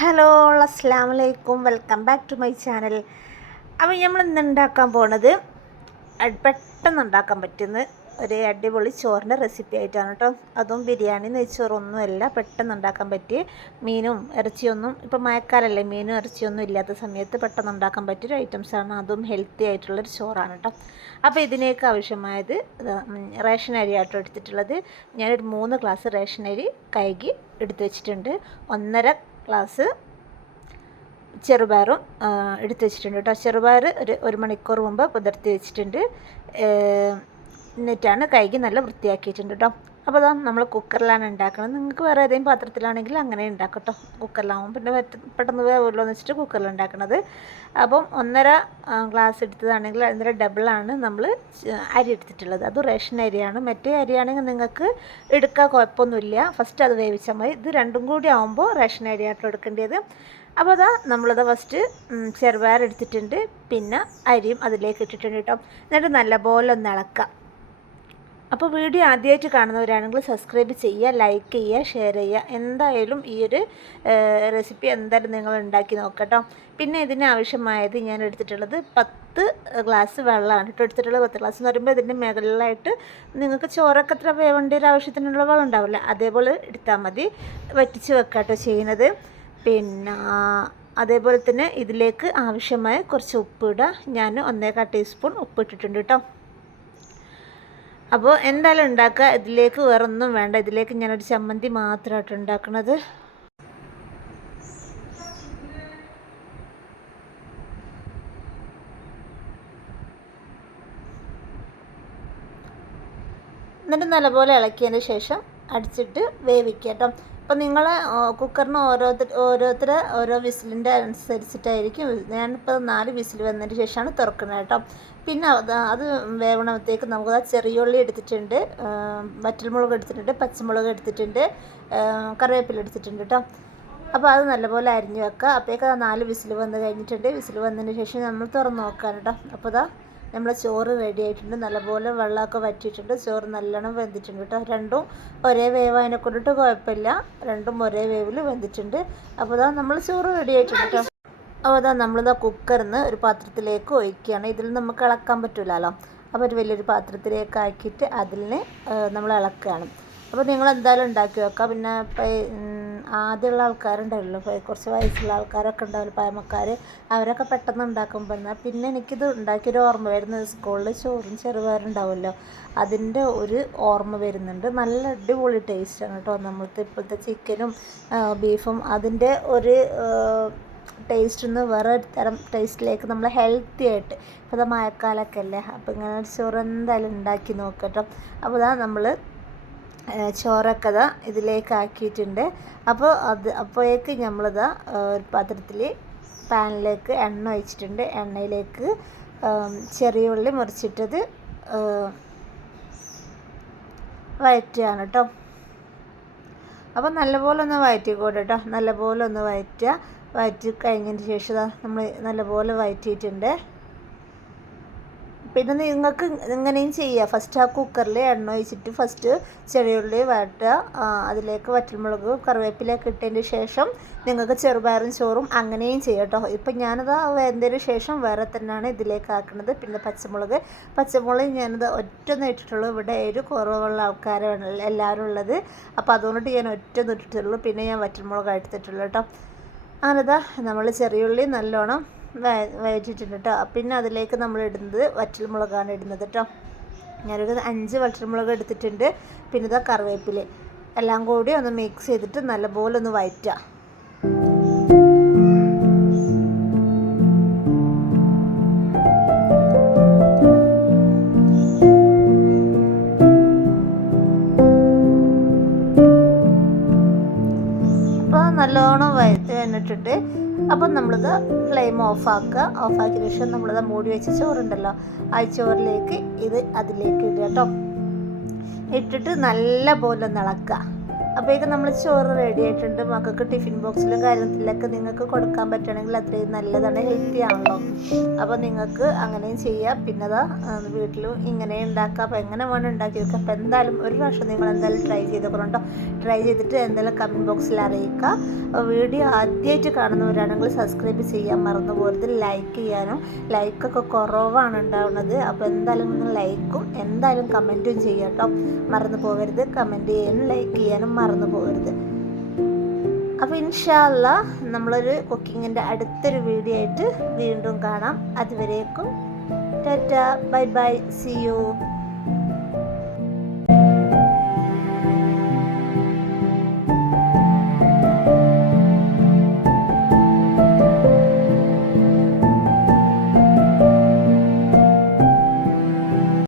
Hello അസ്സാം വലൈക്കും welcome back to my channel. അപ്പോൾ നമ്മൾ ഇന്ന് ഉണ്ടാക്കാൻ പോണത് പെട്ടെന്ന് ഉണ്ടാക്കാൻ പറ്റുന്ന ഒരു അടിപൊളി ചോറിന്റെ റെസിപ്പി ആയിട്ടാണ് കേട്ടോ. അതും ബിരിയാണി നെയ്ച്ചോറൊന്നുമല്ല പെട്ടെന്ന് ഉണ്ടാക്കാൻ പറ്റിയ മീനും ഇറച്ചിയൊന്നും ഇപ്പോൾ മഴക്കാലല്ലേ മീനും ഇറച്ചിയൊന്നും ഇല്ലാത്ത സമയത്ത് പെട്ടെന്ന് ഉണ്ടാക്കാൻ പറ്റിയൊരു ഐറ്റംസാണ് അതും ഹെൽത്തി ആയിട്ടുള്ളൊരു ചോറാണ് കേട്ടോ. അപ്പോൾ ഇതിനേക്ക് ആവശ്യമായത് റേഷൻ അരി ആട്ടോ എടുത്തിട്ടുള്ളത്. ഞാനൊരു മൂന്ന് ഗ്ലാസ് റേഷൻ അരി കഴുകി എടുത്തു വെച്ചിട്ടുണ്ട്. ഒന്നര ഗ്ലാസ് ചെറുപയറും എടുത്തു വെച്ചിട്ടുണ്ട് കേട്ടോ. ചെറുപയർ ഒരു ഒരു മണിക്കൂർ മുമ്പ് പുതിർത്തി വെച്ചിട്ടുണ്ട്. എന്നിട്ടാണ് കൈകി നല്ല വൃത്തിയാക്കിയിട്ടുണ്ട് കേട്ടോ. അപ്പോൾ അതാ നമ്മൾ കുക്കറിലാണ് ഉണ്ടാക്കുന്നത് നിങ്ങൾക്ക് വേറെ ഏതെങ്കിലും പാത്രത്തിലാണെങ്കിൽ അങ്ങനെ ഉണ്ടാക്കാം കേട്ടോ കുക്കറിലാവും. പിന്നെ പെട്ടെന്ന് വേവുമല്ലോ എന്ന് വെച്ചിട്ട് കുക്കറിൽ ഉണ്ടാക്കണത് അപ്പം ഒന്നര ഗ്ലാസ് എടുത്തതാണെങ്കിൽ അതിന്റെ ഡബിളാണ് നമ്മൾ അരി എടുത്തിട്ടുള്ളത്. അത് റേഷൻ അരിയാണ്. മറ്റേ അരിയാണെങ്കിൽ നിങ്ങൾക്ക് എടുക്കാൻ കുഴപ്പമൊന്നുമില്ല. ഫസ്റ്റ് അത് വേവിച്ചാൽ മതി. ഇത് രണ്ടും കൂടി ആകുമ്പോൾ റേഷൻ അരിയാട്ടോ എടുക്കേണ്ടത്. അപ്പോൾ അതാ നമ്മളത് ഫസ്റ്റ് ചെറുപയർ എടുത്തിട്ടുണ്ട്. പിന്നെ അരിയും അതിലേക്ക് ഇട്ടിട്ടുണ്ട് കേട്ടോ. എന്നിട്ട് നല്ലപോലെ ഒന്ന് ഇളക്കാം. അപ്പോൾ വീഡിയോ ആദ്യമായിട്ട് കാണുന്നവരാണെങ്കിൽ സബ്സ്ക്രൈബ് ചെയ്യുക ലൈക്ക് ചെയ്യുക ഷെയർ ചെയ്യുക. എന്തായാലും ഈ ഒരു റെസിപ്പി എന്തായാലും നിങ്ങൾ ഉണ്ടാക്കി നോക്കട്ടോ പിന്നെ ഇതിന് ആവശ്യമായത് ഞാൻ എടുത്തിട്ടുള്ളത് പത്ത് ഗ്ലാസ് വെള്ളമാണ് കേട്ടോ എടുത്തിട്ടുള്ളത് പത്ത് ഗ്ലാസ് എന്ന് പറയുമ്പോൾ ഇതിന്റെ മുകളിലായിട്ട് നിങ്ങൾക്ക് ചോറൊക്കെ അത്ര വേവേണ്ട ഒരു ആവശ്യത്തിനുള്ള വെള്ളം ഉണ്ടാവില്ല. അതേപോലെ എടുത്താൽ മതി. വറ്റിച്ച് വെക്കാട്ടോ ചെയ്യുന്നത്. പിന്നെ അതേപോലെ തന്നെ ഇതിലേക്ക് ആവശ്യമായ കുറച്ച് ഉപ്പിടുക ഞാൻ ഒന്നേകാൽ ടീസ്പൂൺ ഉപ്പ് ഇട്ടിട്ടുണ്ട് കേട്ടോ അപ്പോൾ എന്തായാലും ഉണ്ടാക്കുക. ഇതിലേക്ക് വേറെ ഒന്നും വേണ്ട. ഇതിലേക്ക് ഞാനൊരു ചമ്മന്തി മാത്രമായിട്ട് ഉണ്ടാക്കുന്നത് എന്നിട്ട് നല്ലപോലെ ഇളക്കിയതിന് ശേഷം അടിച്ചിട്ട് വേവിക്കാം കേട്ടോ. അപ്പോൾ നിങ്ങൾ കുക്കറിന് ഓരോരുത്തർ ഓരോരുത്തർ ഓരോ വിസിലിന്റെ അനുസരിച്ചിട്ടായിരിക്കും. ഞാനിപ്പോൾ നാല് വിസിൽ വന്നതിന് ശേഷമാണ് തുറക്കുന്നത് കേട്ടോ. പിന്നെ അത് അത് വേവണത്തേക്ക് നമുക്ക് ആ ചെറിയുള്ളി എടുത്തിട്ടുണ്ട്. വറ്റൽമുളക് എടുത്തിട്ടുണ്ട് പച്ചമുളക് എടുത്തിട്ടുണ്ട് കറിവേപ്പില എടുത്തിട്ടുണ്ട് കേട്ടോ. അപ്പോൾ അത് നല്ലപോലെ അരിഞ്ഞ് വെക്കുക. അപ്പോഴേക്ക് നാല് വിസിൽ വന്ന് കഴിഞ്ഞിട്ടുണ്ട്. വിസിൽ വന്നതിന് ശേഷം നമ്മൾ തുറന്ന് നോക്കാൻ കേട്ടോ. അപ്പോൾ ഇതാ നമ്മളെ ചോറ് റെഡി ആയിട്ടുണ്ട്. നല്ലപോലെ വെള്ളമൊക്കെ വറ്റിയിട്ടുണ്ട്. ചോറ് നല്ലോണം വെന്തിട്ടുണ്ട് കേട്ടോ. രണ്ടും ഒരേ വേവ് കൊണ്ടിട്ട് കുഴപ്പമില്ല. രണ്ടും ഒരേ വേവിൽ വെന്തിട്ടുണ്ട്. അപ്പോൾ ഇതാ നമ്മൾ ചോറ് റെഡി ആയിട്ടുണ്ട് കേട്ടോ. അപ്പോൾ അതാ നമ്മളിതാ കുക്കറിൽ നിന്ന് ഒരു പാത്രത്തിലേക്ക് ഒഴിക്കുകയാണ്. ഇതിൽ നമുക്ക് ഇളക്കാൻ പറ്റില്ലല്ലോ അപ്പോൾ ഒരു വലിയൊരു പാത്രത്തിലേക്ക് ആക്കിയിട്ട് അതിൽ നമ്മൾ ഇളക്കുകയാണ്. അപ്പോൾ നിങ്ങൾ എന്തായാലും ഉണ്ടാക്കി വെക്കുക പിന്നെ ആദ്യമുള്ള ആൾക്കാരുണ്ടല്ലോ കുറച്ച് വയസ്സുള്ള ആൾക്കാരൊക്കെ ഉണ്ടാവില്ല പഴമക്കാർ അവരൊക്കെ പെട്ടെന്ന് ഉണ്ടാക്കുമ്പോൾ എന്നാൽ പിന്നെ എനിക്കിത് ഉണ്ടാക്കിയൊരു ഓർമ്മ വരുന്നത് സ്കൂളിൽ ചോറും ചെറുപയറുണ്ടാവുമല്ലോ അതിന്റെ ഒരു ഓർമ്മ വരുന്നുണ്ട്. നല്ല അടിപൊളി ടേസ്റ്റാണ് കേട്ടോ. നമ്മളത്തെ ഇപ്പോഴത്തെ ചിക്കനും ബീഫും അതിന്റെ ഒരു ടേസ്റ്റ് നിന്ന് വേറെ തരം ടേസ്റ്റിലേക്ക് നമ്മൾ ഹെൽത്തി ആയിട്ട് ഇപ്പോൾ മഴക്കാലമൊക്കെ അല്ലേ? അപ്പോൾ ഇങ്ങനെ ചോറ് എന്തായാലും ഉണ്ടാക്കി നോക്കട്ടോ അപ്പോൾ ഇതാ നമ്മൾ ചോറൊക്കെ ഇതാ ഇതിലേക്ക് ആക്കിയിട്ടുണ്ട് അപ്പോൾ അത് അപ്പോഴേക്ക് നമ്മളിതാ ഒരു പാത്രത്തിൽ പാനിലേക്ക് എണ്ണ ഒഴിച്ചിട്ടുണ്ട്. എണ്ണയിലേക്ക് ചെറിയ ഉള്ളി മുറിച്ചിട്ടത് വയറ്റുകയാണ് കേട്ടോ അപ്പോൾ നല്ലപോലെ ഒന്ന് വഴറ്റിക്കോട്ടെ കേട്ടോ നല്ലപോലെ ഒന്ന് വഴറ്റുക. വഴറ്റി കഴിഞ്ഞതിന് ശേഷം നമ്മൾ നല്ലപോലെ വഴറ്റിയിട്ടുണ്ട്. പിന്നെ നിങ്ങൾക്ക് ഇങ്ങനെയും ചെയ്യുക ഫസ്റ്റ് ആ കുക്കറിൽ എണ്ണ ഒഴിച്ചിട്ട് ഫസ്റ്റ് ചെറിയുള്ളി വഴറ്റുക അതിലേക്ക് വറ്റൽമുളക് കറിവേപ്പിലൊക്കെ ഇട്ടതിന് ശേഷം നിങ്ങൾക്ക് ചെറുപയറും ചോറും അങ്ങനെയും ചെയ്യാം കേട്ടോ ഇപ്പം ഞാനത് വേന്തതിന് ശേഷം വേറെ തന്നെയാണ് ഇതിലേക്ക് ആക്കുന്നത് പിന്നെ പച്ചമുളക്. പച്ചമുളക് ഞാനത് ഒറ്റ ഇട്ടിട്ടുള്ളൂ. ഇവിടെ ഒരു കുറവുള്ള ആൾക്കാരാണ് എല്ലാവരും ഉള്ളത്. അപ്പോൾ അതുകൊണ്ട് ഞാൻ ഒറ്റ ഇട്ടിട്ടുള്ളൂ. പിന്നെ ഞാൻ വറ്റൽമുളക് എടുത്തിട്ടുള്ളൂ കേട്ടോ അങ്ങനെതാ നമ്മൾ ചെറിയുള്ളി നല്ലോണം വഴറ്റിയിട്ടുണ്ട് കേട്ടോ പിന്നെ അതിലേക്ക് നമ്മൾ ഇടുന്നത് വറ്റൽമുളകാണ് ഇടുന്നത് കേട്ടോ ഞാനൊരു അഞ്ച് വറ്റൽമുളക് എടുത്തിട്ടുണ്ട്. പിന്നെ ഇതാ കറിവേപ്പില. എല്ലാം കൂടി ഒന്ന് മിക്സ് ചെയ്തിട്ട് നല്ലപോലെ ഒന്ന് വഴറ്റുക. നല്ലോണം വഴറ്റി കഴിഞ്ഞിട്ടിട്ട് അപ്പം നമ്മളിത് ഫ്ലെയിം ഓഫാക്കുക ഓഫാക്കിയ ശേഷം നമ്മളിത് മൂടി വെച്ച ചോറുണ്ടല്ലോ ആ ചോറിലേക്ക് ഇത് അതിലേക്ക് ഇടുക കേട്ടോ ഇട്ടിട്ട് നല്ല പോലെ ഒന്ന് ഇളക്കുക അപ്പോഴേക്കും നമ്മൾ ചോറ് റെഡി ആയിട്ടുണ്ട്. മക്കൾക്ക് ടിഫിൻ ബോക്സിലും കാര്യത്തിലൊക്കെ നിങ്ങൾക്ക് കൊടുക്കാൻ പറ്റുകയാണെങ്കിൽ അത്രയും നല്ലതാണ് ഹെൽത്തി ആണല്ലോ. അപ്പോൾ നിങ്ങൾക്ക് അങ്ങനെയും ചെയ്യാം. പിന്നെ വീട്ടിലും ഇങ്ങനെ ഉണ്ടാക്കാം. അപ്പോൾ എങ്ങനെ വേണം ഉണ്ടാക്കി വെക്കാം അപ്പോൾ എന്തായാലും ഒരു പ്രാവശ്യം നിങ്ങൾ എന്തായാലും ട്രൈ ചെയ്തോട്ടോ ട്രൈ ചെയ്തിട്ട് എന്തായാലും കമന്റ് ബോക്സിൽ അറിയിക്കുക. അപ്പോൾ വീഡിയോ ആദ്യമായിട്ട് കാണുന്നവരാണെങ്കിൽ സബ്സ്ക്രൈബ് ചെയ്യാൻ മറന്നു പോകരുത്. ലൈക്ക് ചെയ്യാനും ലൈക്കൊക്കെ കുറവാണ് ഉണ്ടാവുന്നത്. അപ്പോൾ എന്തായാലും നിങ്ങൾ ലൈക്കും എന്തായാലും കമന്റും ചെയ്യാം കേട്ടോ. മറന്നു പോകരുത്. കമന്റ് ചെയ്യാനും ലൈക്ക് ചെയ്യാനും മറന്നു പോകരുത്. അപ്പോൾ ഇൻഷാല്ല നമ്മളൊരു കുക്കിങ്ങിന്റെ അടുത്തൊരു വീഡിയോ ആയിട്ട് വീണ്ടും കാണാം. അതുവരേക്കും tata. Bye bye. See you